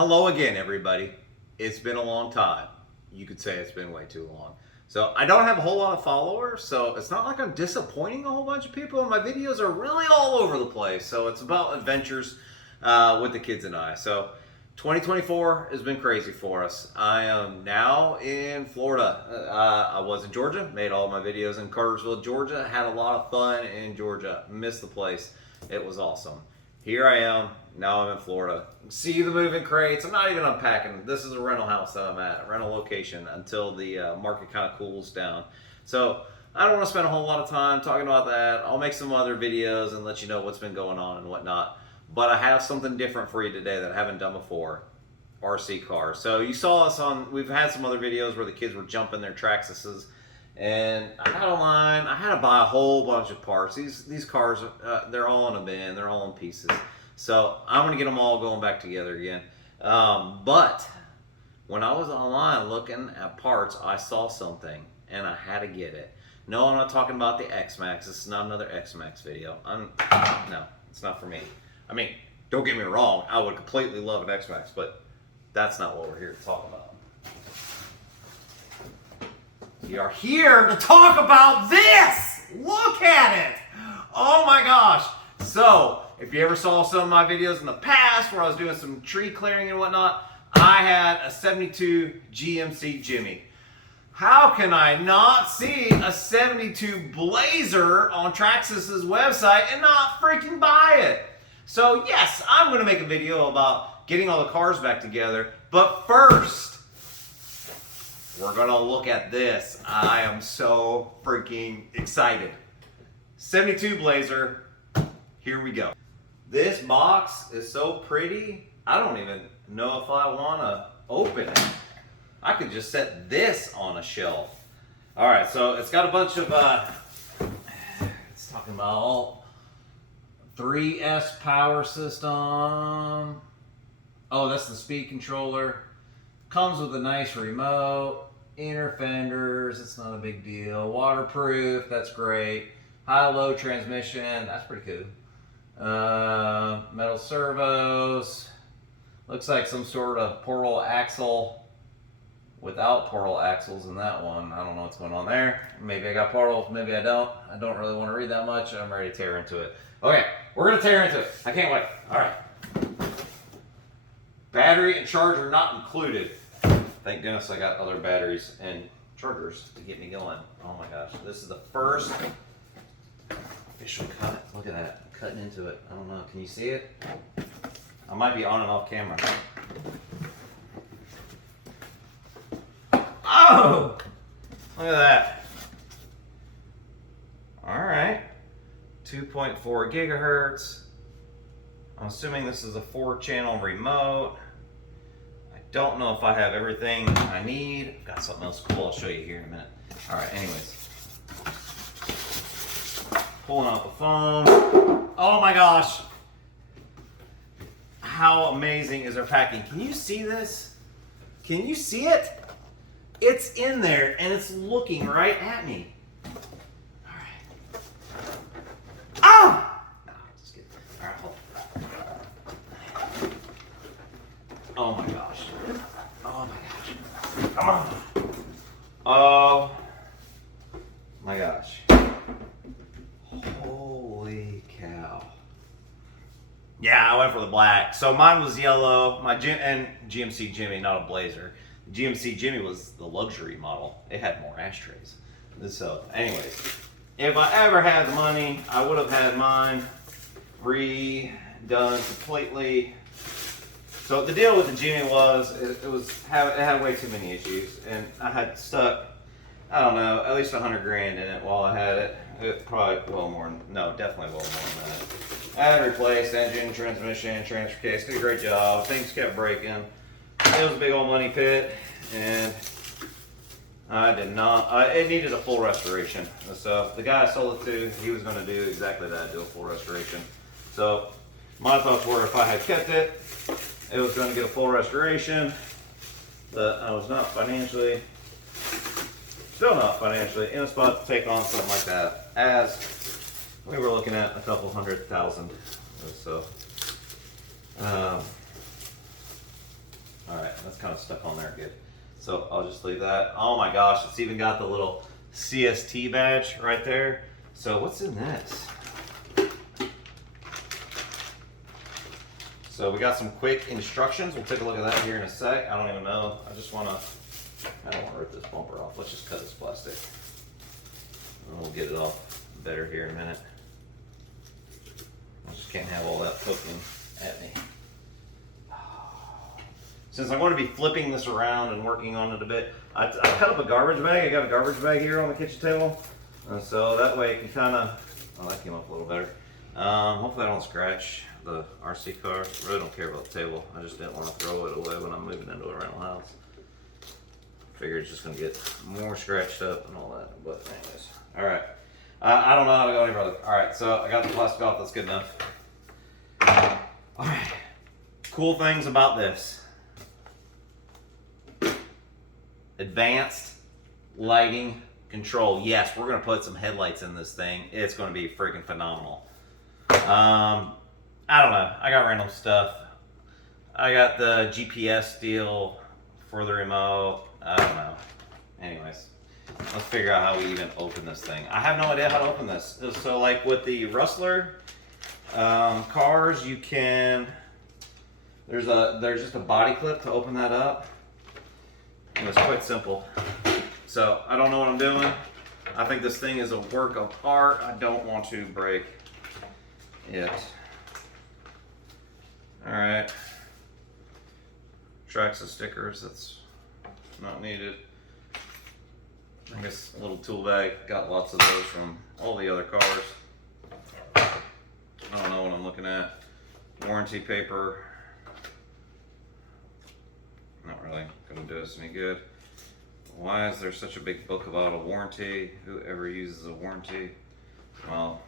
Hello again, everybody. It's been a long time. You could say it's been way too long. So I don't have a whole lot of followers, so it's not like I'm disappointing a whole bunch of people. My videos are really all over the place. So it's about adventures with the kids and I. So 2024 has been crazy for us. I am now in Florida. I was in Georgia, made all my videos in Cartersville, Georgia. Had a lot of fun in Georgia. Missed the place. It was awesome. Here I am. Now I'm in Florida. See the moving crates. I'm not even unpacking. This is a rental house that I'm at, a rental location, until the market kind of cools down. So I don't want to spend a whole lot of time talking about that. I'll make some other videos and let you know what's been going on and whatnot. But I have something different for you today that I haven't done before. RC cars. So you saw us on, we've had some other videos where the kids were jumping their Traxxases. And I got online, I had to buy a whole bunch of parts. These cars, they're all in a bin, they're all in pieces. So I'm gonna get them all going back together again. But when I was online looking at parts, I saw something and I had to get it. No, I'm not talking about the X-Max. This is not another X-Max video. No, it's not for me. I mean, don't get me wrong, I would completely love an X-Max, but that's not what we're here to talk about. We are here to talk about this! Look at it! Oh my gosh! So, if you ever saw some of my videos in the past where I was doing some tree clearing and whatnot, I had a 72 GMC Jimmy. How can I not see a 72 Blazer on Traxxas's website and not freaking buy it? So yes, I'm going to make a video about getting all the cars back together, but first, we're going to look at this. I am so freaking excited. 72 Blazer, here we go. This box is so pretty, I don't even know if I want to open it. I could just set this on a shelf. All right, so it's got a bunch of, it's talking about all 3S power system. Oh, that's the speed controller. Comes with a nice remote. Inner fenders, it's not a big deal. Waterproof, that's great. High-low transmission, that's pretty cool. Metal servos. Looks like some sort of portal axle without portal axles in that one. I don't know what's going on there. Maybe I got portals, maybe I don't. I don't really want to read that much. I'm ready to tear into it. Okay, we're going to tear into it. I can't wait. All right. Battery and charger not included. Thank goodness I got other batteries and chargers to get me going. Oh my gosh, this is the first official cut. Look at that, I'm cutting into it. I don't know, can you see it? I might be on and off camera. Oh, look at that. All right, 2.4 gigahertz. I'm assuming this is a 4-channel remote. Don't know if I have everything I need. I've got something else cool I'll show you here in a minute. All right, anyways. Pulling out the phone. Oh my gosh. How amazing is our packing? Can you see this? Can you see it? It's in there and it's looking right at me. All right. Oh! No, just kidding. All right, hold on. Oh my gosh. Oh my gosh. Oh my gosh. Holy cow. Yeah, I went for the black. So mine was yellow. My GMC Jimmy, not a Blazer. GMC Jimmy was the luxury model. It had more ashtrays. So anyways, if I ever had the money, I would have had mine redone completely. So the deal with the Jimmy was, it had way too many issues, and I had stuck, I don't know, at least 100 grand in it while I had it. It probably well more, no, definitely well more than that. I had replaced engine, transmission, transfer case, did a great job. Things kept breaking. It was a big old money pit, and I did not, it needed a full restoration. So the guy I sold it to, he was going to do exactly that, do a full restoration. So my thoughts were, if I had kept it, it was going to get a full restoration, but I was not financially, still not financially in a spot to take on something like that, as we were looking at a couple $100,000. So kind of stuck on there good. So I'll just leave that. Oh my gosh, it's even got the little CST badge right there. So what's in this? So we got some quick instructions. We'll take a look at that here in a sec. I don't even know. I don't want to rip this bumper off. Let's just cut this plastic. And we'll get it off better here in a minute. I just can't have all that poking at me. Since I'm going to be flipping this around and working on it a bit, I cut up a garbage bag. I got a garbage bag here on the kitchen table. So that way it can kind of, oh, that came up a little better. Hopefully I don't scratch the RC car. I really don't care about the table. I just didn't want to throw it away when I'm moving into a rental house. Figured it's just going to get more scratched up and all that. But anyways, all right. I don't know how to go any further. All right, so I got the plastic off. That's good enough. All right. Cool things about this. Advanced lighting control. Yes, we're going to put some headlights in this thing. It's going to be freaking phenomenal. I don't know. I got random stuff. I got the GPS deal for the remote. I don't know. Anyways, let's figure out how we even open this thing. I have no idea how to open this. So like with the Rustler cars, you can, there's just a body clip to open that up. And it's quite simple. So I don't know what I'm doing. I think this thing is a work of art. I don't want to break it. All right. Tracks of stickers, that's not needed. I guess a little tool bag, got lots of those from all the other cars. I don't know what I'm looking at. Warranty paper. Not really gonna do us any good. Why is there such a big book about a warranty? Whoever uses a warranty? Well,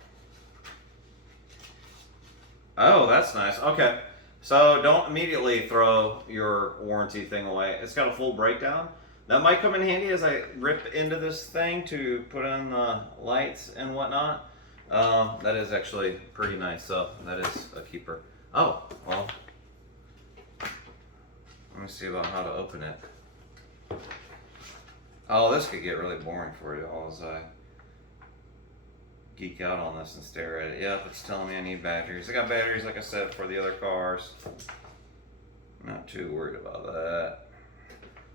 oh, that's nice. Okay, so don't immediately throw your warranty thing away. It's got a full breakdown. That might come in handy as I rip into this thing to put in the lights and whatnot. That is actually pretty nice, so that is a keeper. Oh, well, let me see about how to open it. Oh, this could get really boring for you all as I geek out on this and stare at it. Yep, it's telling me I need batteries. I got batteries, like I said, for the other cars. Not too worried about that.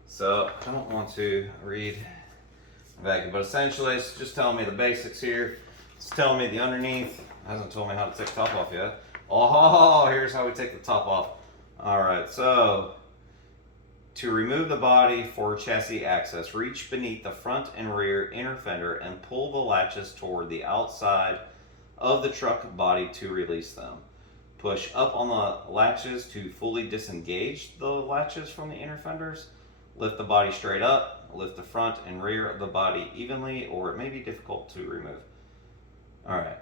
So I don't want to read vacuum, but essentially it's just telling me the basics here. It's telling me the underneath. It hasn't told me how to take the top off yet. Oh, here's how we take the top off. All right, so to remove the body for chassis access, reach beneath the front and rear inner fender and pull the latches toward the outside of the truck body to release them. Push up on the latches to fully disengage the latches from the inner fenders. Lift the body straight up, lift the front and rear of the body evenly, or it may be difficult to remove. All right,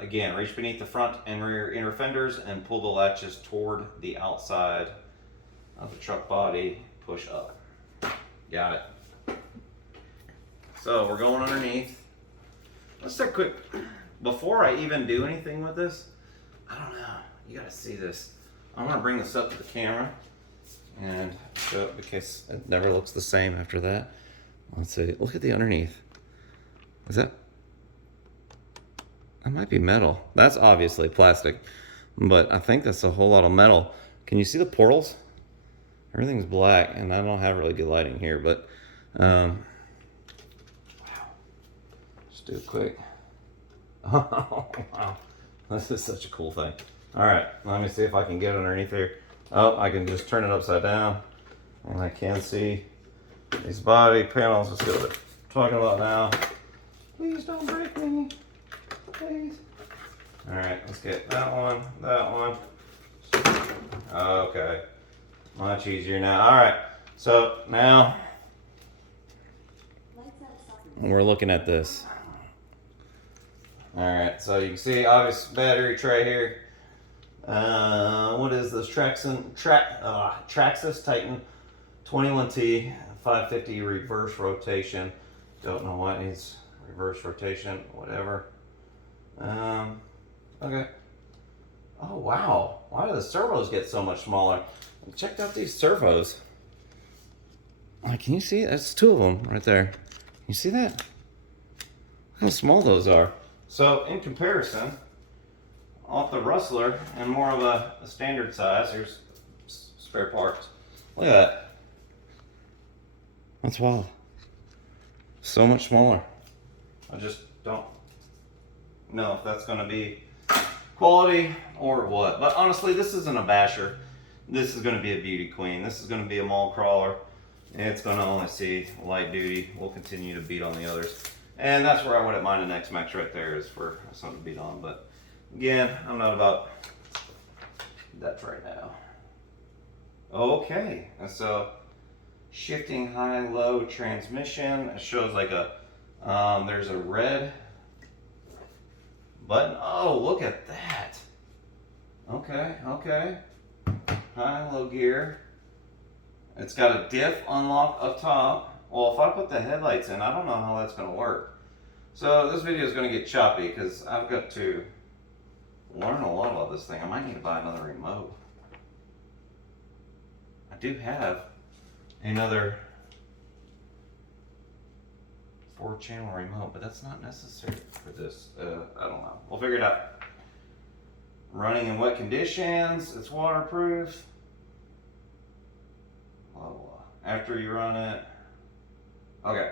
again, reach beneath the front and rear inner fenders and pull the latches toward the outside of the truck body, push up. Got it. So we're going underneath. Let's start quick. Before I even do anything with this, I don't know, you gotta see this. I'm gonna bring this up to the camera and show it because it never looks the same after that. Let's see, look at the underneath. Is that might be metal. That's obviously plastic, but I think that's a whole lot of metal. Can you see the portals? Everything's black, and I don't have really good lighting here, but wow. Just do it quick. Oh, wow. This is such a cool thing. All right, let me see if I can get underneath here. Oh, I can just turn it upside down, and I can see these body panels. Let's see what they're talking about now. Please don't break me, please. All right, let's get that one, that one. Okay, much easier now. All right, so now we're looking at this. All right, so you can see obvious battery tray here. What is this? Traxxas Titan 21T 550 reverse rotation. Don't know what needs reverse rotation, whatever. Okay. Oh wow, why do the servos get so much smaller? Check out these servos. Like, can you see? That's two of them right there. You see that? Look how small those are. So in comparison, off the Rustler and more of a standard size, here's spare parts. Look at that. That's wild. So much smaller. I just don't know if that's going to be quality or what. But honestly, this isn't a basher. This is going to be a beauty queen. This is going to be a mall crawler. It's going to only see light duty. We'll continue to beat on the others. And that's where I wouldn't mind an X-Max right there, is for something to beat on. But again, I'm not about that right now. Okay, and so shifting high-low transmission. It shows like a, there's a red button. Oh, look at that. Okay, okay. High-low gear. It's got a diff unlock up top. Well, if I put the headlights in, I don't know how that's going to work. So this video is going to get choppy because I've got to learn a lot about this thing. I might need to buy another remote. I do have another 4-channel remote, but that's not necessary for this. I don't know. We'll figure it out. Running in wet conditions. It's waterproof. Blah, blah. After you run it. Okay.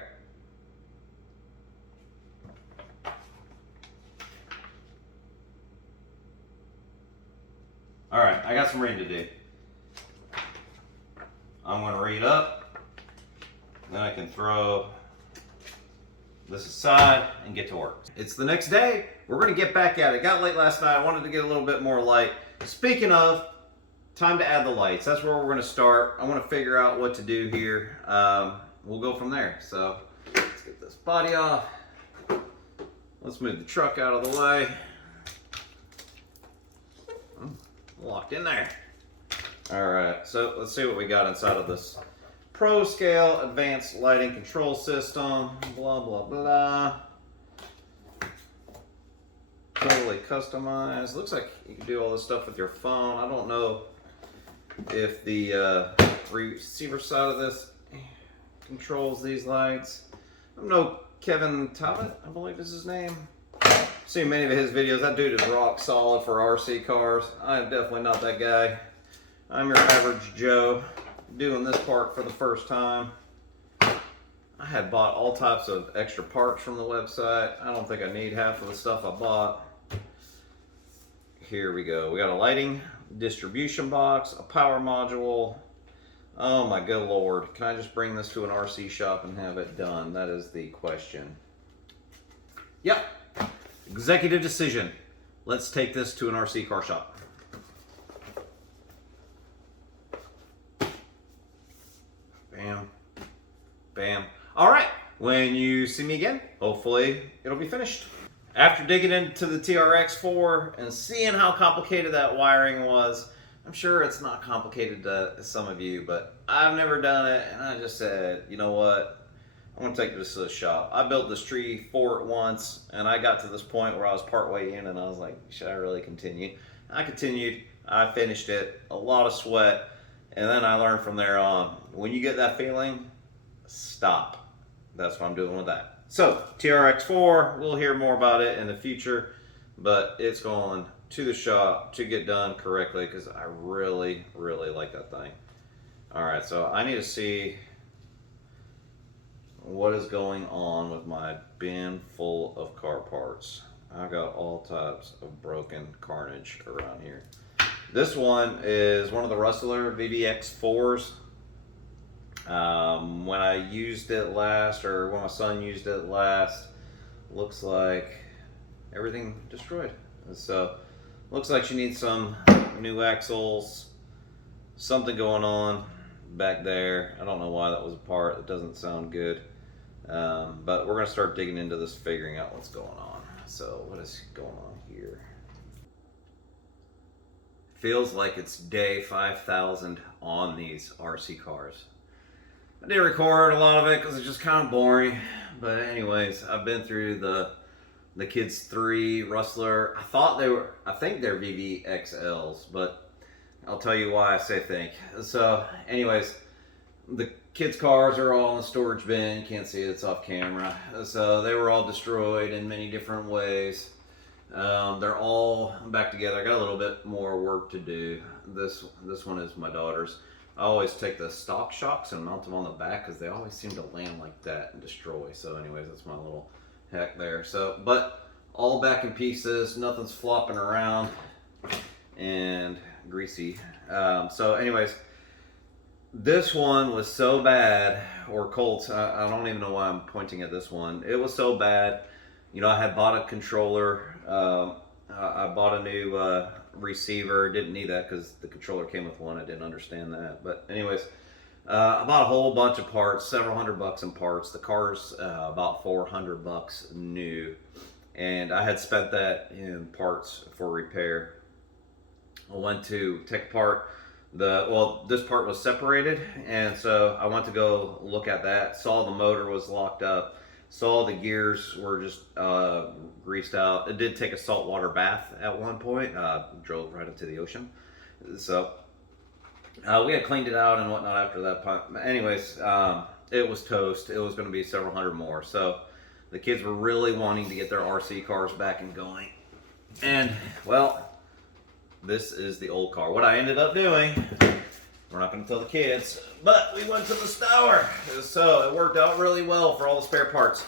All right, I got some reading to do. I'm going to read up, then I can throw this aside and get to work. It's the next day. We're going to get back at it. Got late last night. I wanted to get a little bit more light. Speaking of, time to add the lights. That's where we're going to start. I want to figure out what to do here. We'll go from there. So let's get this body off. Let's move the truck out of the way. Locked in there. All right, so let's see what we got inside of this Pro Scale Advanced Lighting Control System. Blah, blah, blah. Totally customized. Looks like you can do all this stuff with your phone. I don't know if the receiver side of this controls these lights. I know Kevin Talbot, I believe is his name. Seen many of his videos. That dude is rock solid for RC cars. I am definitely not that guy. I'm your average Joe doing this part for the first time. I had bought all types of extra parts from the website. I don't think I need half of the stuff I bought. Here we go. We got a lighting distribution box, a power module. Oh my good lord. Can I just bring this to an RC shop and have it done? That is the question. Yep. Executive decision. Let's take this to an RC car shop. Bam. Bam. All right. When you see me again, hopefully it'll be finished. After digging into the TRX4 and seeing how complicated that wiring was, I'm sure it's not complicated to some of you, but I've never done it, and I just said, you know what? I'm going to take this to the shop. I built this tree for it once, and I got to this point where I was partway in, and I was like, should I really continue? I continued. I finished it. A lot of sweat, and then I learned from there on, when you get that feeling, stop. That's what I'm doing with that. So, TRX4, we'll hear more about it in the future, but it's going to the shop to get done correctly because I really, really like that thing. All right, so I need to see what is going on with my bin full of car parts. I've got all types of broken carnage around here. This one is one of the Rustler VBX4s. When I used it last, or when my son used it last, looks like everything destroyed. So, looks like she needs some new axles, something going on back there. I don't know why that was apart. It doesn't sound good. But we're going to start digging into this, figuring out what's going on. So, what is going on here? Feels like it's day 5,000 on these RC cars. I didn't record a lot of it because it's just kind of boring. But anyways, I've been through the Kids 3 Rustler. I think they're VVXLs, but I'll tell you why I say think. So anyways, The kids' cars are all in the storage bin. Can't see it, it's off camera. So they were all destroyed in many different ways. They're all back together. I got a little bit more work to do. This one is my daughter's. I always take the stock shocks and mount them on the back because they always seem to land like that and destroy. So anyways, that's my little hack there. So, but all back in pieces. Nothing's flopping around and greasy. So anyways, this one was so bad, or Colts, I don't even know why I'm pointing at this one. It was so bad. You know, I had bought a controller. I bought a new receiver. Didn't need that because the controller came with one. I didn't understand that. But anyways, I bought a whole bunch of parts, several $100 in parts. The car's about $400 new. And I had spent that in parts for repair. I went to take apart this part was separated, and so I went to go look at that. Saw the motor was locked up. Saw the gears were just greased out. It did take a saltwater bath at one point. Drove right into the ocean. So we had cleaned it out and whatnot after that point. Anyways, it was toast. It was going to be several hundred more. So the kids were really wanting to get their RC cars back and going. And, well, this is the old car. What I ended up doing, we're not going to tell the kids, but we went to the store. So it worked out really well for all the spare parts.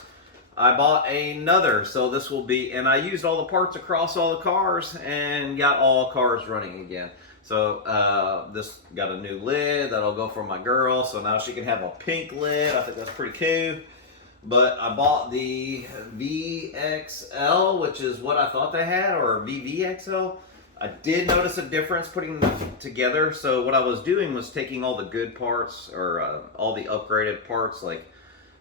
I bought another, so this will be, and I used all the parts across all the cars and got all cars running again. So this got a new lid that'll go for my girl, so now she can have a pink lid. I think that's pretty cool. But I bought the VXL, which is what I thought they had, or VVXL. I did notice a difference putting them together. So what I was doing was taking all the good parts, or all the upgraded parts, like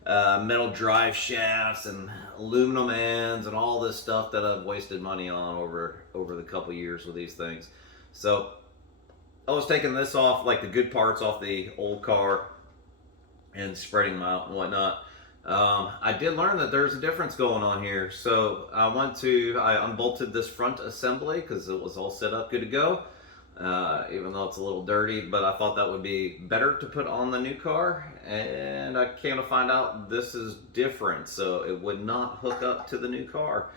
metal drive shafts and aluminum ends and all this stuff that I've wasted money on over the couple years with these things. So I was taking this off, like the good parts off the old car, and spreading them out and whatnot. I did learn that there's a difference going on here. So I unbolted this front assembly because it was all set up good to go, even though it's a little dirty, but I thought that would be better to put on the new car, and I came to find out this is different, so it would not hook up to the new car.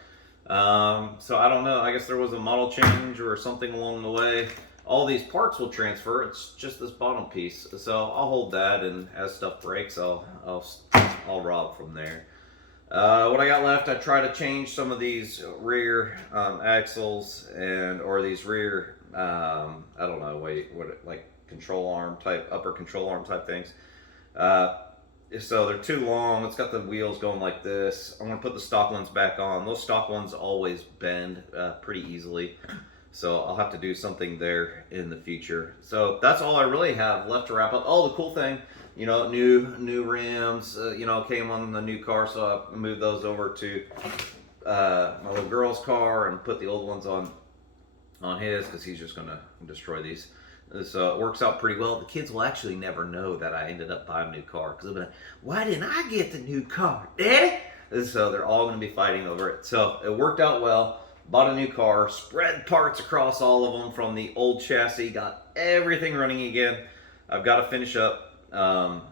So I don't know, I guess there was a model change or something along the way. All these parts will transfer, it's just this bottom piece. So I'll hold that, and as stuff breaks, I'll rob from there. What I got left, I try to change some of these rear axles or these rear, I don't know, like control arm type, upper control arm type things. So they're too long. It's got the wheels going like this. I'm gonna put the stock ones back on. Those stock ones always bend pretty easily. So I'll have to do something there in the future. So that's all I really have left to wrap up. Oh, the cool thing, you know, new rims, you know, came on the new car. So I moved those over to my little girl's car and put the old ones on his, because he's just going to destroy these. So it works out pretty well. The kids will actually never know that I ended up buying a new car, because they'll be like, why didn't I get the new car, Daddy? And so they're all going to be fighting over it. So it worked out well. Bought a new car, spread parts across all of them from the old chassis, got everything running again. I've got to finish up, and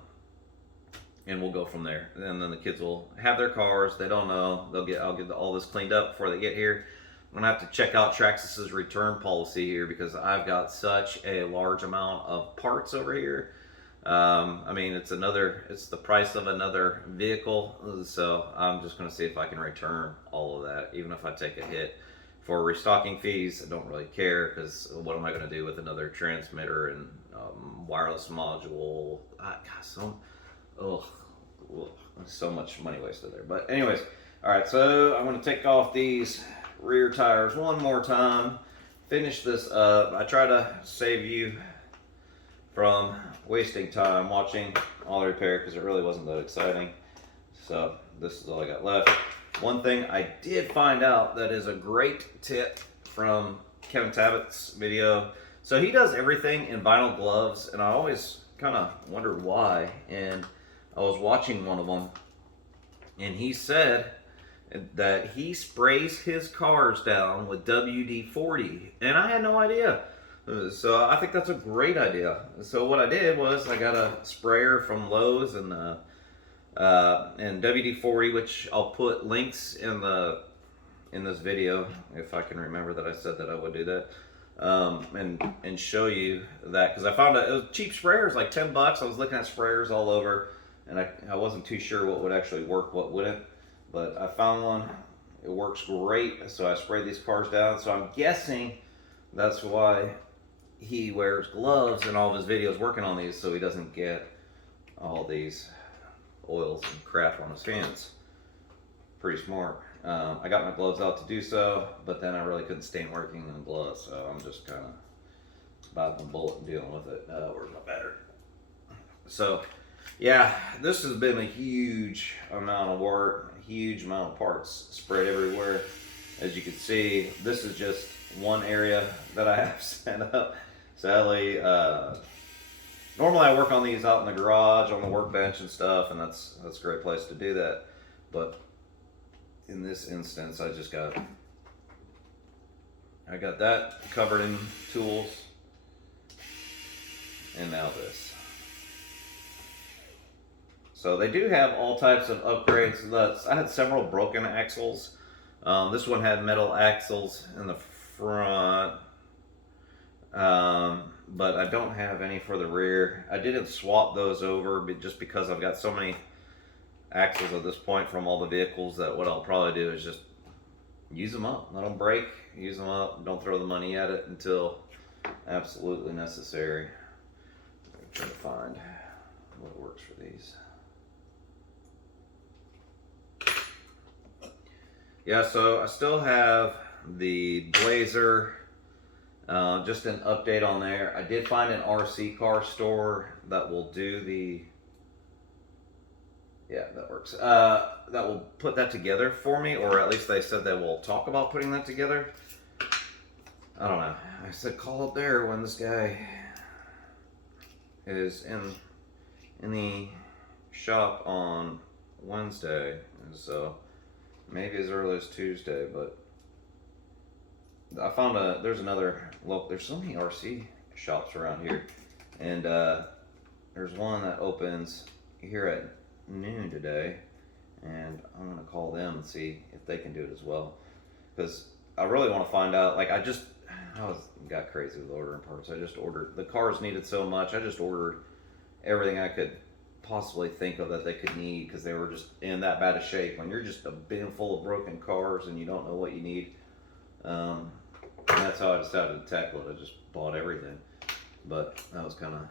we'll go from there. And then the kids will have their cars. They don't know. I'll get all this cleaned up before they get here. I'm gonna have to check out Traxxas's return policy here, because I've got such a large amount of parts over here. I mean, it's the price of another vehicle, so I'm just going to see if I can return all of that, even if I take a hit for restocking fees. I don't really care, because what am I going to do with another transmitter and wireless module? So much money wasted there. But anyways, all right, so I'm going to take off these rear tires one more time, finish this up. I try to save you from wasting time watching all the repair, because it really wasn't that exciting. So this is all I got left. One thing I did find out that is a great tip from Kevin Tabbitt's video. So he does everything in vinyl gloves, and I always kind of wondered why. And I was watching one of them, and he said that he sprays his cars down with WD-40, and I had no idea. So I think that's a great idea. So what I did was I got a sprayer from Lowe's and WD-40, which I'll put links in this video if I can remember that I said that I would do that, and show you that, because I found it was cheap sprayers, like $10. I was looking at sprayers all over, and I wasn't too sure what would actually work, what wouldn't, but I found one. It works great, so I sprayed these cars down. So I'm guessing that's why he wears gloves in all of his videos working on these, so he doesn't get all these oils and crap on his hands. Pretty smart. I got my gloves out to do so, but then I really couldn't stand working in gloves, so I'm just kind of biting the bullet and dealing with it. Where's my battery? So, yeah, this has been a huge amount of work, a huge amount of parts spread everywhere. As you can see, this is just one area that I have set up. Sadly, normally I work on these out in the garage, on the workbench and stuff, and that's a great place to do that. But in this instance, I got that covered in tools, and now this. So they do have all types of upgrades. I had several broken axles. This one had metal axles in the front, but I don't have any for the rear. I didn't swap those over, but just because I've got so many axles at this point from all the vehicles, that what I'll probably do is just use them up, let them break, use them up, don't throw the money at it until absolutely necessary. I'm trying to find what works for these. Yeah, so I still have the Blazer. Just an update on there. I did find an RC car store that will do the, yeah, that works. That will put that together for me, or at least they said they will talk about putting that together. I don't know. I said call up there when this guy is in the shop on Wednesday, and so maybe as early as Tuesday. But I found there's another look. There's so many RC shops around here, and there's one that opens here at noon today, and I'm gonna call them and see if they can do it as well, because I really want to find out. Like I got crazy with ordering parts. I just ordered, the cars needed so much, I just ordered everything I could possibly think of that they could need, because they were just in that bad of shape. When you're just a bin full of broken cars and you don't know what you need, and that's how I decided to tackle it. I just bought everything, but that was kind of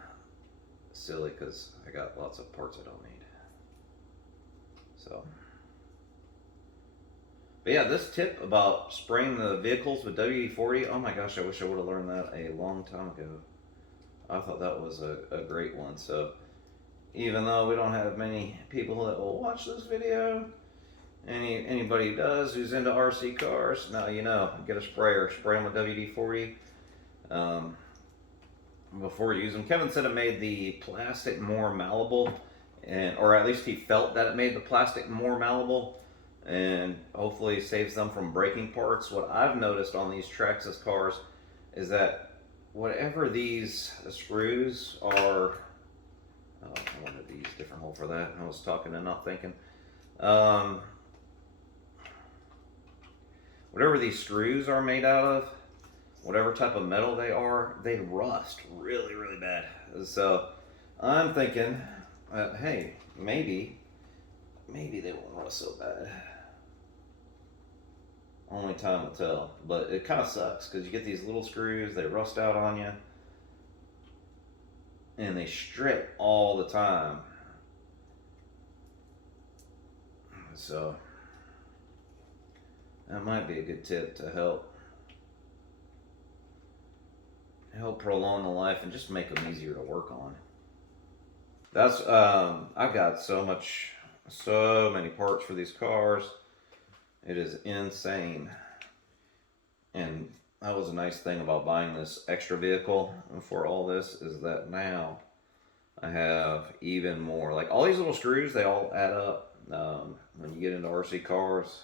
silly because I got lots of parts I don't need. So, but yeah, this tip about spraying the vehicles with WD-40, oh my gosh, I wish I would have learned that a long time ago. I thought that was a great one. So even though we don't have many people that will watch this video, anybody who does, who's into RC cars, now you know, get a sprayer, spray them with WD-40 before you use them. Kevin said it made the plastic more malleable, or at least he felt that it made the plastic more malleable, and hopefully saves them from breaking parts. What I've noticed on these Traxxas cars is that whatever these screws are, I wanted to use a different hole for that. I was talking and not thinking. Whatever these screws are made out of, whatever type of metal they are, they rust really, really bad. So I'm thinking, hey, maybe they won't rust so bad. Only time will tell. But it kind of sucks because you get these little screws, they rust out on you, and they strip all the time. So that might be a good tip to help prolong the life and just make them easier to work on. That's I've got so many parts for these cars. It is insane. And that was a nice thing about buying this extra vehicle for all this, is that now I have even more. Like all these little screws, they all add up. When you get into RC cars,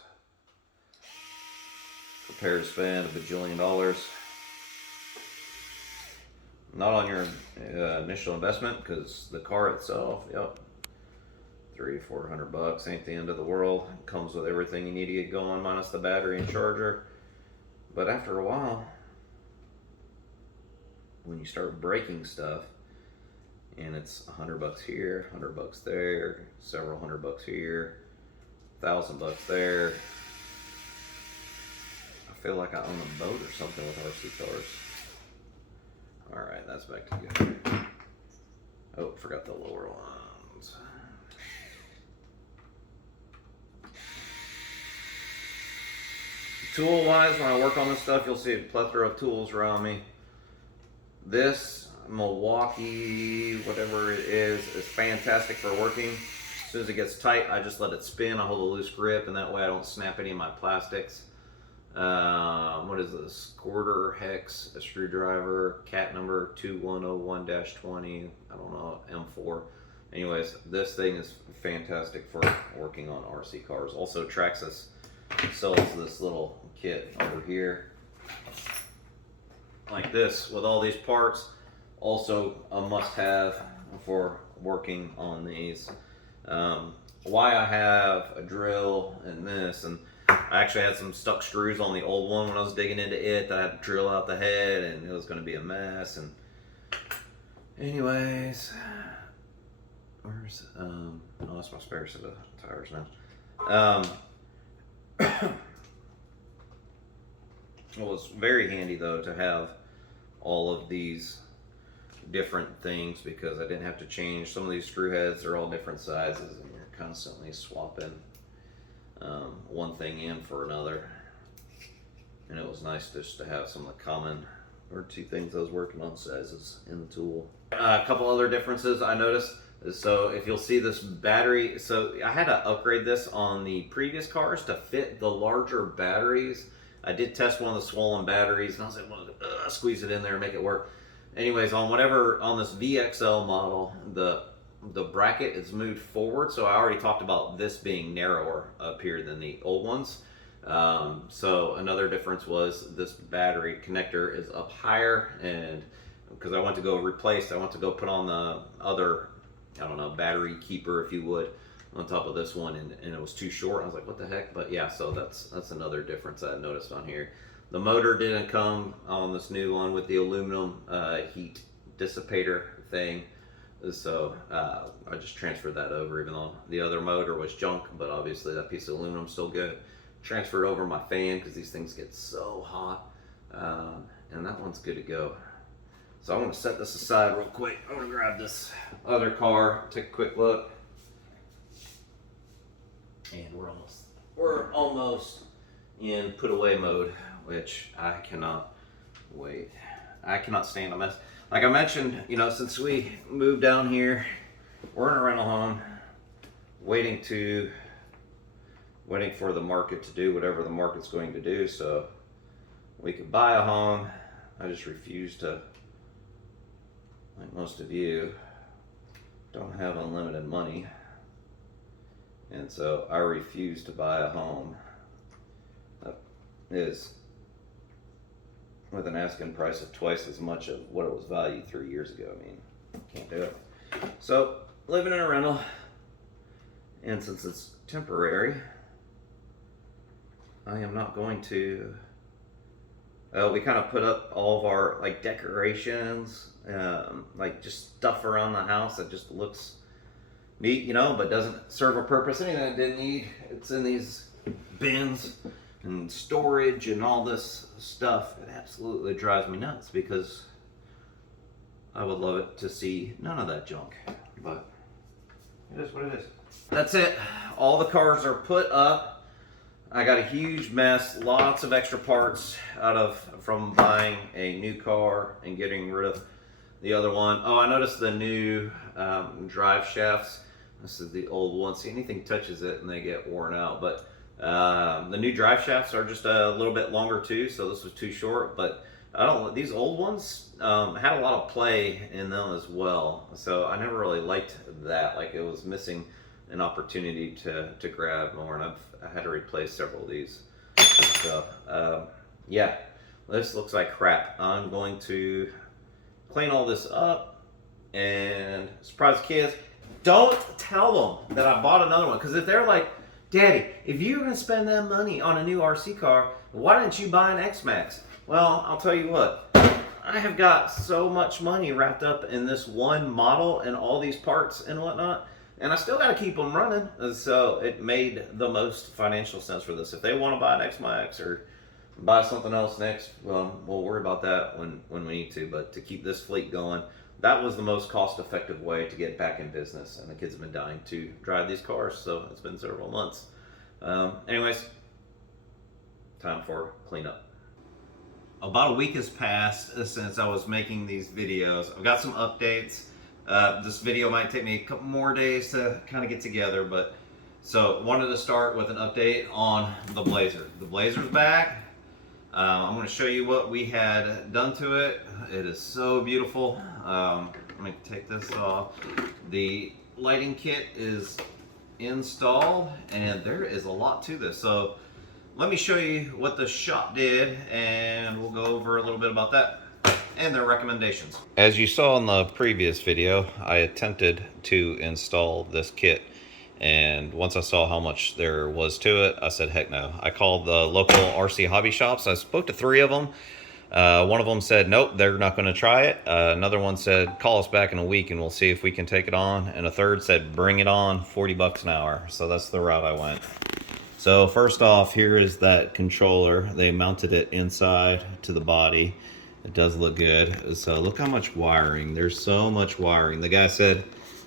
prepare to spend $1 bajillion. Not on your initial investment, because the car itself, yep, $300-400 ain't the end of the world. It comes with everything you need to get going, minus the battery and charger. But after a while, when you start breaking stuff, and it's $100 here, $100 there, several $100 here, $1,000 there. I feel like I own a boat or something with RC cars. All right, that's back together. Oh, forgot the lower ones. Tool wise, when I work on this stuff, you'll see a plethora of tools around me. This Milwaukee, whatever it is fantastic for working. As soon as it gets tight, I just let it spin. I hold a loose grip, and that way I don't snap any of my plastics. What is this? Quarter hex, a screwdriver, cat number 2101-20, I don't know, M4. Anyways, this thing is fantastic for working on RC cars. Also, Traxxas sells this little kit over here, like this, with all these parts. Also a must-have for working on these. Why I have a drill and this, and I actually had some stuck screws on the old one when I was digging into it that I had to drill out the head, and it was going to be a mess. And anyways, where's oh, that's my spare set of tires now. It was very handy though to have all of these different things, because I didn't have to change some of these screw heads. They're all different sizes, and you're constantly swapping one thing in for another. And it was nice just to have some of the common or two things I was working on sizes in the tool. A couple other differences I noticed. So if you'll see this battery, so I had to upgrade this on the previous cars to fit the larger batteries. I did test one of the swollen batteries, and I was like, well, squeeze it in there and make it work. Anyways, on this VXL model, the bracket is moved forward, so I already talked about this being narrower up here than the old ones. So another difference was this battery connector is up higher, and because I went to go replace, I went to go put on the other, I don't know, battery keeper, if you would, on top of this one, and it was too short. I was like, what the heck? But yeah, so that's another difference I noticed on here. The motor didn't come on this new one with the aluminum heat dissipator thing, so I just transferred that over, even though the other motor was junk, but obviously that piece of aluminum is still good. Transferred over my fan, because these things get so hot, and that one's good to go. So I'm going to set this aside real quick. I'm going to grab this other car, take a quick look, and we're almost in put away mode, which I cannot wait. I cannot stand a mess. Like I mentioned, you know, since we moved down here, we're in a rental home, waiting for the market to do whatever the market's going to do, so we could buy a home. I just refuse to, like most of you, don't have unlimited money, and so I refuse to buy a home that is with an asking price of twice as much of what it was valued 3 years ago. I mean, can't do it. So, living in a rental, and since it's temporary, I am not going to, we kind of put up all of our like decorations, like just stuff around the house that just looks neat, you know, but doesn't serve a purpose. Anything I didn't need, it's in these bins and storage and all this stuff. It absolutely drives me nuts, because I would love it to see none of that junk, but it is what it is. That's it. All the cars are put up. I got a huge mess, lots of extra parts from buying a new car and getting rid of the other one. Oh, I noticed the new drive shafts. This is the old one. See, anything touches it and they get worn out, but the new drive shafts are just a little bit longer too, so this was too short. But these old ones had a lot of play in them as well, so I never really liked that. Like, it was missing an opportunity to grab more, and I had to replace several of these. So yeah, this looks like crap. I'm going to clean all this up and surprise the kids. Don't tell them that I bought another one, because if they're like, Daddy, if you're going to spend that money on a new RC car, why didn't you buy an X-Max? Well, I'll tell you what. I have got so much money wrapped up in this one model and all these parts and whatnot, and I still got to keep them running. And so it made the most financial sense for this. If they want to buy an X-Max or buy something else next, we'll worry about that when we need to. But to keep this fleet going, that was the most cost-effective way to get back in business. And the kids have been dying to drive these cars, so it's been several months. Anyways, time for cleanup. About a week has passed since I was making these videos. I've got some updates. This video might take me a couple more days to kind of get together, but so wanted to start with an update on the Blazer. The Blazer's back. I'm going to show you what we had done to it. It is so beautiful. Let me take this off. The lighting kit is installed, and there is a lot to this. So let me show you what the shop did, and we'll go over a little bit about that and their recommendations. As you saw in the previous video, I attempted to install this kit, and once I saw how much there was to it, I said, heck no. I called the local RC hobby shops. I spoke to 3 of them. One of them said, nope, they're not going to try it. Another one said, call us back in a week and we'll see if we can take it on. And a third said, bring it on, 40 bucks an hour. So that's the route I went. So first off, here is that controller. They mounted it inside to the body. It does look good. So look how much wiring. There's so much wiring. The guy said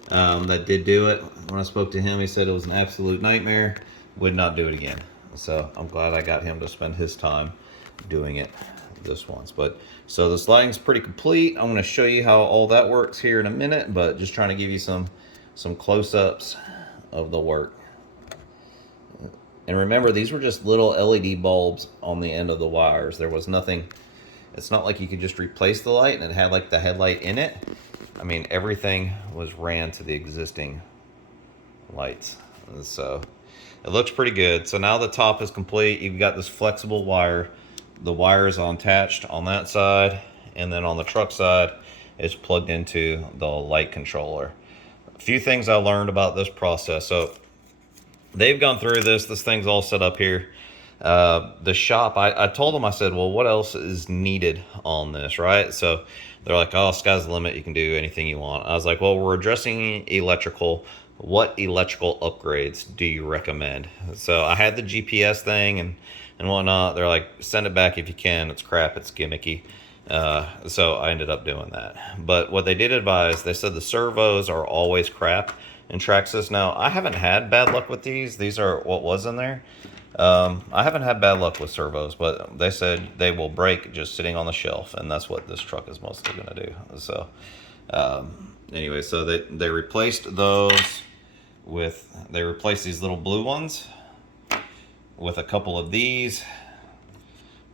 that did do it. When I spoke to him, he said it was an absolute nightmare. Would not do it again. So I'm glad I got him to spend his time doing it this once. But so this lighting's pretty complete. I'm going to show you how all that works here in a minute, but just trying to give you some close-ups of the work. And remember, these were just little LED bulbs on the end of the wires. There was nothing. It's not like you could just replace the light and it had like the headlight in it. I mean, everything was ran to the existing lights. And so it looks pretty good. So now the top is complete. You've got this flexible wire. The wire is attached on that side, and then on the truck side, it's plugged into the light controller. A few things I learned about this process. So they've gone through this. This thing's all set up here. The shop, I told them, I said, well, what else is needed on this, right? So they're like, oh, sky's the limit. You can do anything you want. I was like, well, we're addressing electrical. What electrical upgrades do you recommend? So I had the GPS thing and whatnot. They're like, send it back if you can. It's crap. It's gimmicky. So I ended up doing that. But what they did advise, they said the servos are always crap in Traxxas. Now, I haven't had bad luck with these. These are what was in there. I haven't had bad luck with servos, but they said they will break just sitting on the shelf, and that's what this truck is mostly going to do. So anyway, so they replaced those with, they replaced these little blue ones with a couple of these.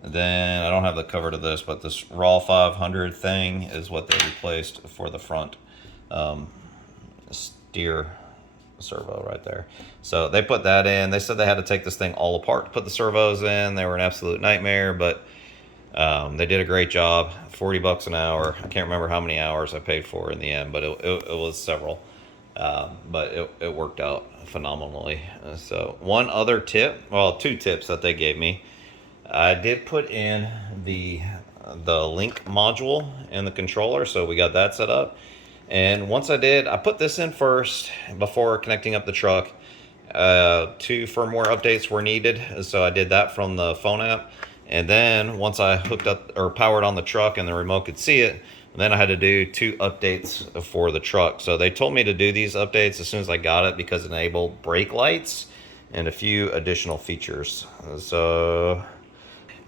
Then I don't have the cover to this, but this Raw 500 thing is what they replaced for the front steer servo right there. So they put that in. They said they had to take this thing all apart to put the servos in. They were an absolute nightmare, but they did a great job. 40 bucks an hour. I can't remember how many hours I paid for in the end, but it was several. But it worked out phenomenally. So one other tip, well, 2 tips that they gave me. I did put in the link module in the controller, so we got that set up. And once I did, I put this in first before connecting up the truck. 2 firmware updates were needed, so I did that from the phone app. And then once I hooked up or powered on the truck and the remote could see it, then I had to do 2 updates for the truck. So they told me to do these updates as soon as I got it because it enabled brake lights and a few additional features. So,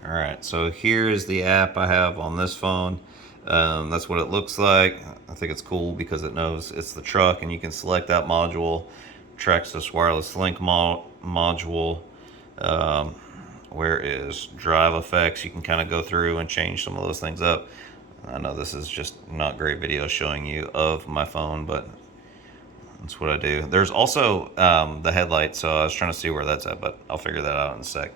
all right, so here's the app I have on this phone. That's what it looks like. I think it's cool because it knows it's the truck, and you can select that module. Traxxas wireless link module. Where is drive effects? You can kind of go through and change some of those things up. I know this is just not great video showing you of my phone, but that's what I do. There's also the headlight, so I was trying to see where that's at, but I'll figure that out in a sec.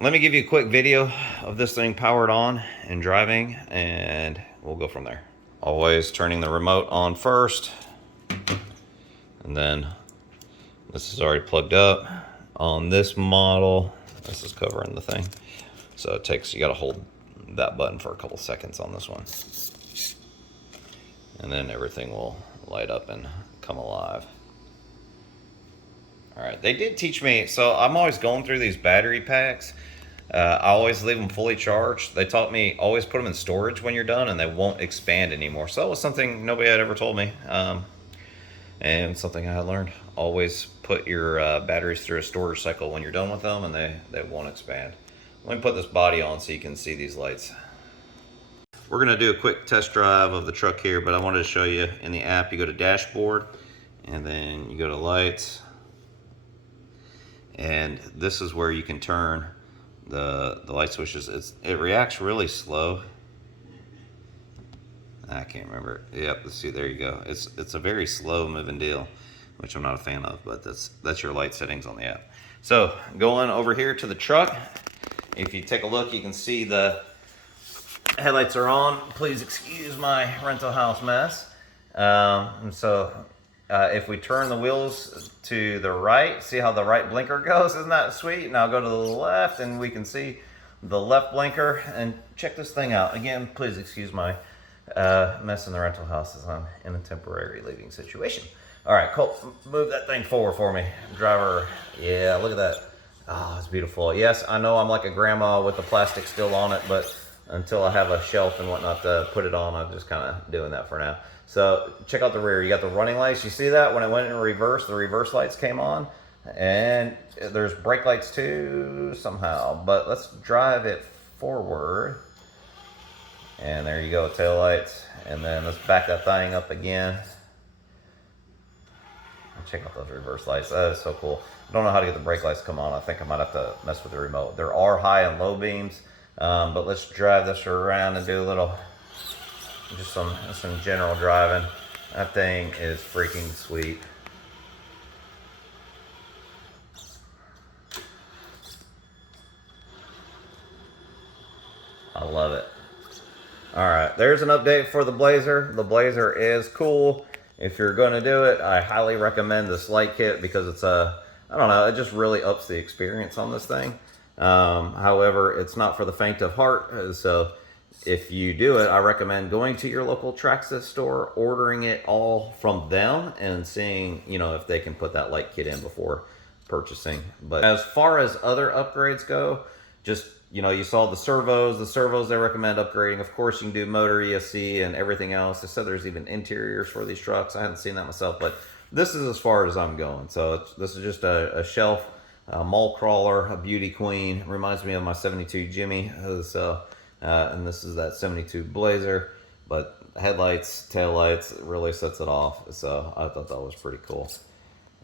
let me give you a quick video of this thing powered on and driving, and we'll go from there. Always turning the remote on first, and then this is already plugged up. On this model, this is covering the thing, so it takes, you got to hold that button for a couple seconds on this one, and then everything will light up and come alive. All right, they did teach me, so I'm always going through these battery packs. I always leave them fully charged. They taught me always put them in storage when you're done, and they won't expand anymore. So that was something nobody had ever told me, and something I had learned. Always put your batteries through a storage cycle when you're done with them, and they won't expand. Let me put this body on so you can see these lights. We're gonna do a quick test drive of the truck here, but I wanted to show you in the app. You go to dashboard, and then you go to lights, and this is where you can turn the light switches. It reacts really slow. I can't remember. Yep, let's see, there you go. It's a very slow moving deal, which I'm not a fan of, but that's your light settings on the app. So going over here to the truck, if you take a look, you can see the headlights are on. Please excuse my rental house mess. If we turn the wheels to the right, see how the right blinker goes? Isn't that sweet? Now go to the left and we can see the left blinker, and check this thing out. Again, please excuse my mess in the rental house as I'm in a temporary leaving situation. All right, Colt, move that thing forward for me. Driver, yeah, look at that. Oh, it's beautiful. Yes, I know I'm like a grandma with the plastic still on it, but until I have a shelf and whatnot to put it on, I'm just kind of doing that for now. So check out the rear. You got the running lights. You see that when it went in reverse, the reverse lights came on, and there's brake lights too somehow. But let's drive it forward, and there you go, tail lights. And then let's back that thing up again. Check out those reverse lights. That is so cool. I don't know how to get the brake lights to come on. I think I might have to mess with the remote. There are high and low beams, but let's drive this around and do a little, just some general driving. That thing is freaking sweet. I love it. All right, there's an update for the Blazer. The Blazer is cool. If you're going to do it, I highly recommend this light kit because it's I don't know, it just really ups the experience on this thing. However, it's not for the faint of heart. So if you do it, I recommend going to your local Traxxas store, ordering it all from them, and seeing, you know, if they can put that light kit in before purchasing. But as far as other upgrades go, just, you know, you saw the servos. The servos they recommend upgrading. Of course, you can do motor, ESC, and everything else. They said there's even interiors for these trucks. I haven't seen that myself, but this is as far as I'm going. So this is just a shelf, a mall crawler, a beauty queen. Reminds me of my 72 Jimmy. And this is that 72 Blazer. But headlights, tail lights, it really sets it off. So I thought that was pretty cool.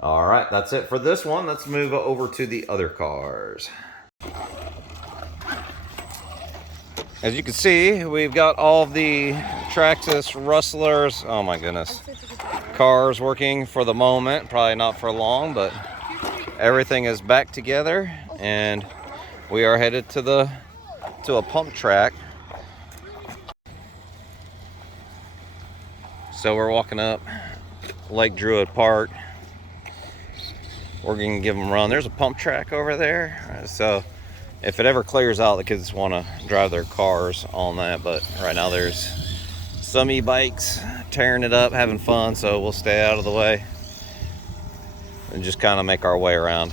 All right, that's it for this one. Let's move over to the other cars. As you can see, we've got all of the Traxxas Rustlers, oh my goodness, cars working for the moment. Probably not for long, but everything is back together, and we are headed to a pump track. So we're walking up Lake Druid Park. We're gonna give them a run. There's a pump track over there, so if it ever clears out, the kids want to drive their cars on that. But right now there's some e-bikes tearing it up, having fun, so we'll stay out of the way and just kind of make our way around.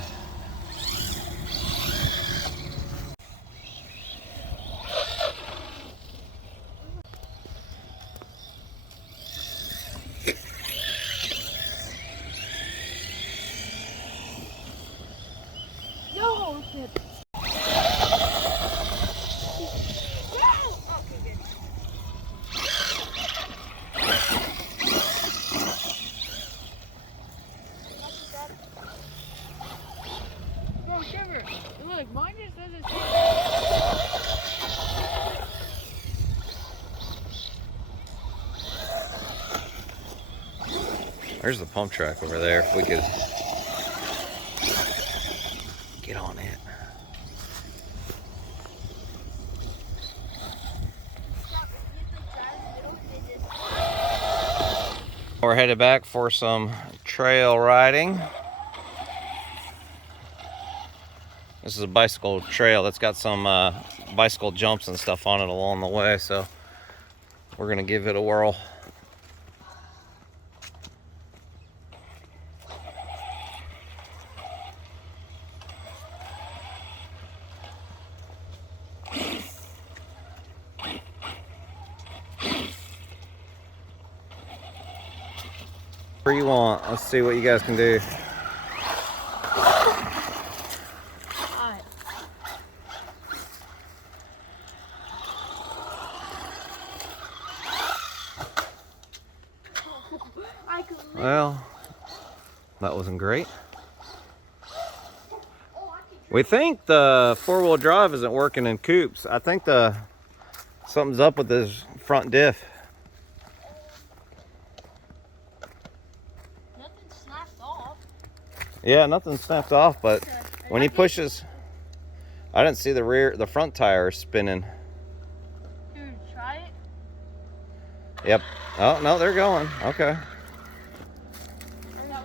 No, kid. Bro, Trevor, look, mine just doesn't say. There's the pump track over there. If we could get on it. We're headed back for some trail riding. This is a bicycle trail that's got some bicycle jumps and stuff on it along the way, so we're gonna give it a whirl. Whatever you want. Let's see what you guys can do. Alright. I could live. Well, that wasn't great. We think the four-wheel drive isn't working in Coops. I think something's up with his front diff. Nothing snapped off. Yeah, nothing snapped off, but when he pushes, I didn't see the front tire spinning. Dude, try it. Yep. Oh, no, they're going. Okay.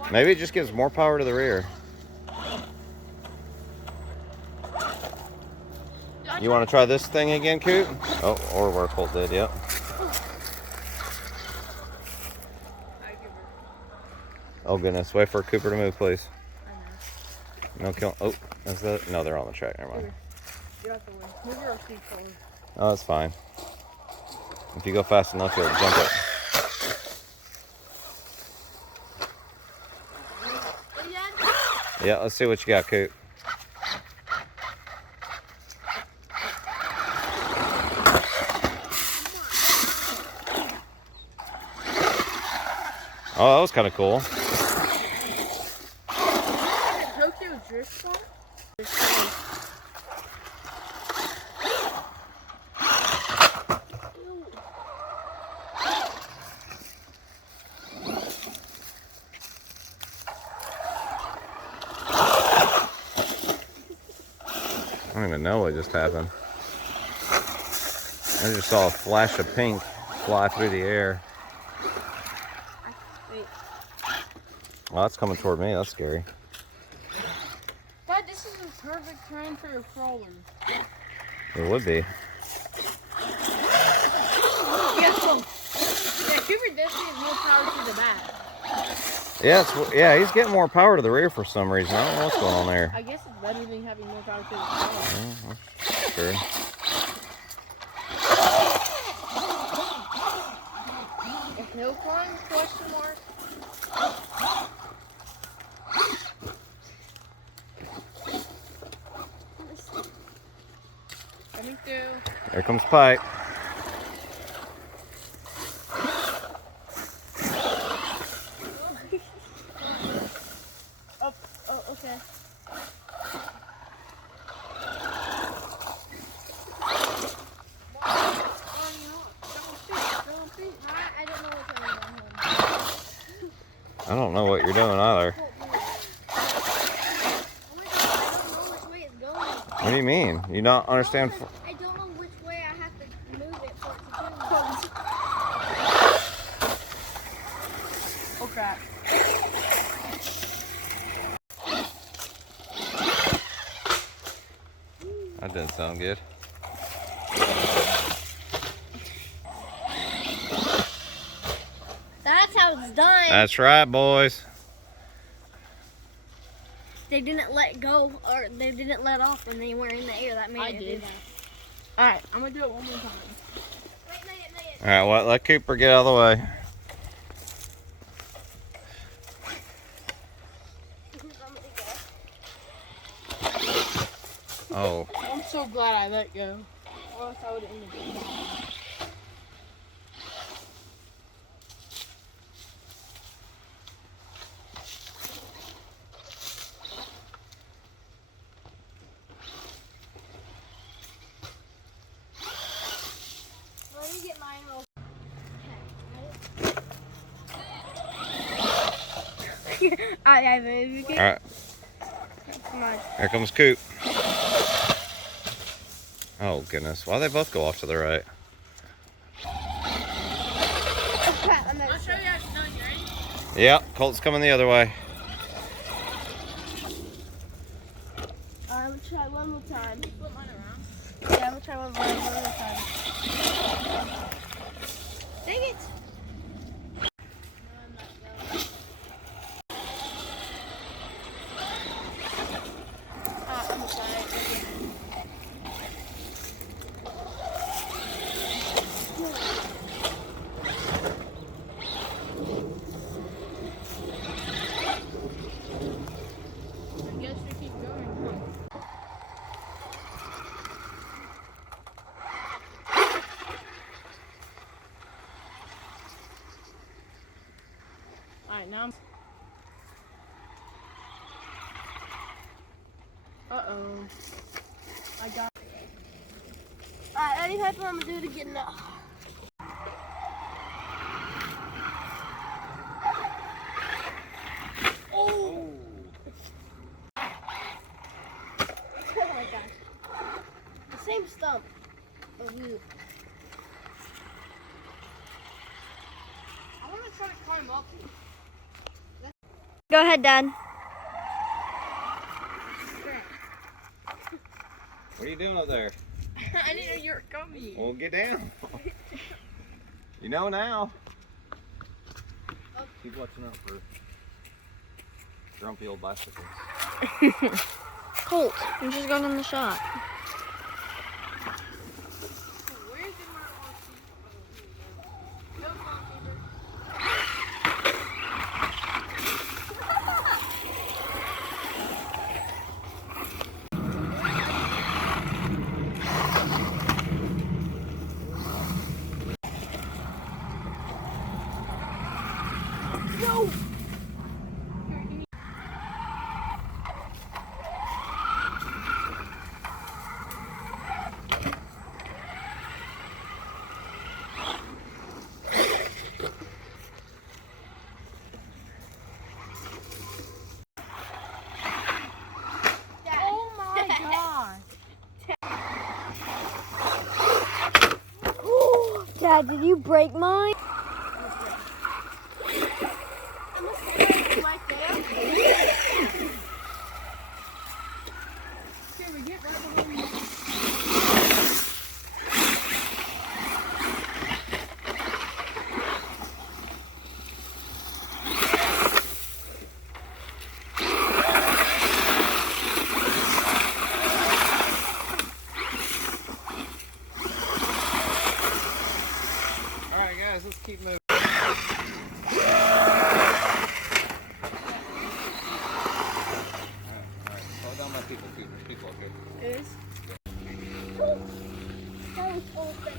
Maybe it just gives more power to the rear. You want to try this thing again, Coot? Oh, or Whirlpool did, yep. Oh, goodness. Wait for Cooper to move, please. No kill. Oh, is that? No, they're on the track. Never mind. Get out the way. Move your seat for me. Oh, that's fine. If you go fast enough, you'll jump it. Yeah, let's see what you got, Coot. Oh, that was kind of cool. Tokyo Drift Park? I don't even know what just happened. I just saw a flash of pink fly through the air. Wait. Well, that's coming toward me. That's scary. Dad, this is a perfect terrain for your crawler. It would be. Yeah, so. Yeah, Cooper definitely has more power to the back. Yeah, he's getting more power to the rear for some reason. I don't know what's going on there. I guess it's better than having more power to the front. Sure. A hill climb? Question mark. Coming through. There comes Pike. Oh, okay. I don't know what you're doing either. What do you mean? You don't understand? I don't know which way I have to move it for it to turn. Oh crap. That didn't sound good. That's how it's done. That's right, boys. They didn't let go, or they didn't let off when they were in the air. That made I it do did. that. Alright, I'm gonna do it one more time. Wait, All right, well, let Cooper get out of the way. Oh. I'm so glad I let go. Or else I would have ended it. Let me get mine real I move. All right, Come on. here comes Coop. Oh, goodness. Why they both go off to the right? Oh, crap, I'm I'll show you how it's done, you ready? Yep, Colt's coming the other way. I'm gonna try one more time. Flip mine around. Yeah, I'm gonna try one more time. Dang it! I'm gonna try it. I guess we keep going. Alright, now I'm... Uh-oh. I got... Alright, Eddie Pepper, I'm gonna do it again now. Oh! Oh my gosh. The same stump of you. I want to try to climb up. Go ahead, Dad. What are you doing up there? I didn't know you were coming. Well, get down. You know now. Keep watching out for grumpy old bicycles. Colt, you just got on the shot. Where's the No, No! Oh my god. Dad, did you break mine? Can we get right behind you? Alright guys, let's keep moving. Alright, slow down my people, Peter. People, okay? It is? That was open.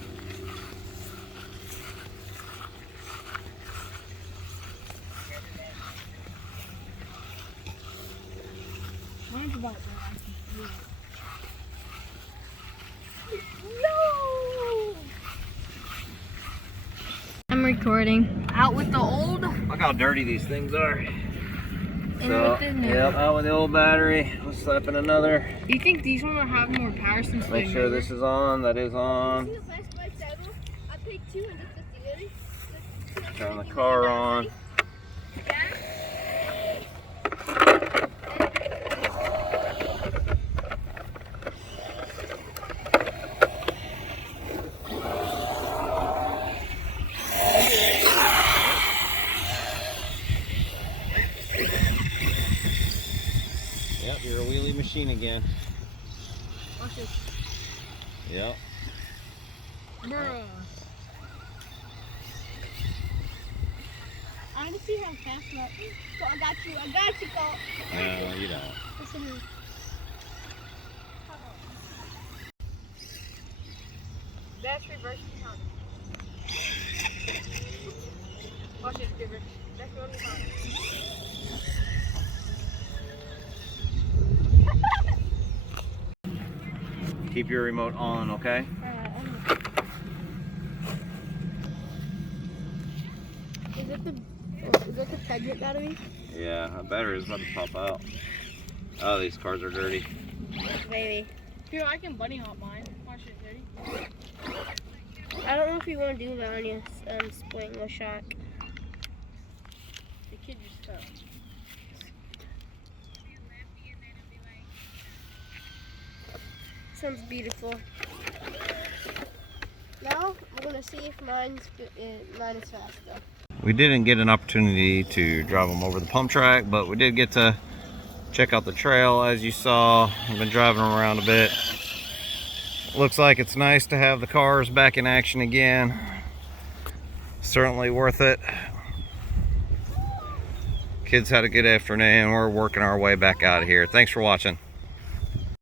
Mine's about No! I'm recording. out with the old Look how dirty these things are. and So, with the new. yep, out with the old battery. Let's slap in another. You think these ones will have more power since Make they're sure newer? this is on. That is on. I paid $250. Turn the car on. Yep, you're a wheelie machine again. Watch this. Yep. Bruh. I want to see how fast that. I got you, Colt. No, you don't. Listen to me. That's reverse counter. Watch this, Giver. That's what I'm talking. Keep your remote on, okay? Is it the pregnant battery? Yeah, that battery is about to pop out. Oh, these cars are dirty. Maybe. Here, I can bunny hop mine. Watch it, ready? I don't know if you want to do that on your spring or shock. The kid So. Sounds beautiful. Now I'm gonna see if mine is fast though. We didn't get an opportunity to drive them over the pump track, but we did get to check out the trail. As you saw, I've been driving them around a bit. Looks like it's nice to have the cars back in action again. Certainly worth it. Kids had a good afternoon. We're working our way back out of here. Thanks for watching.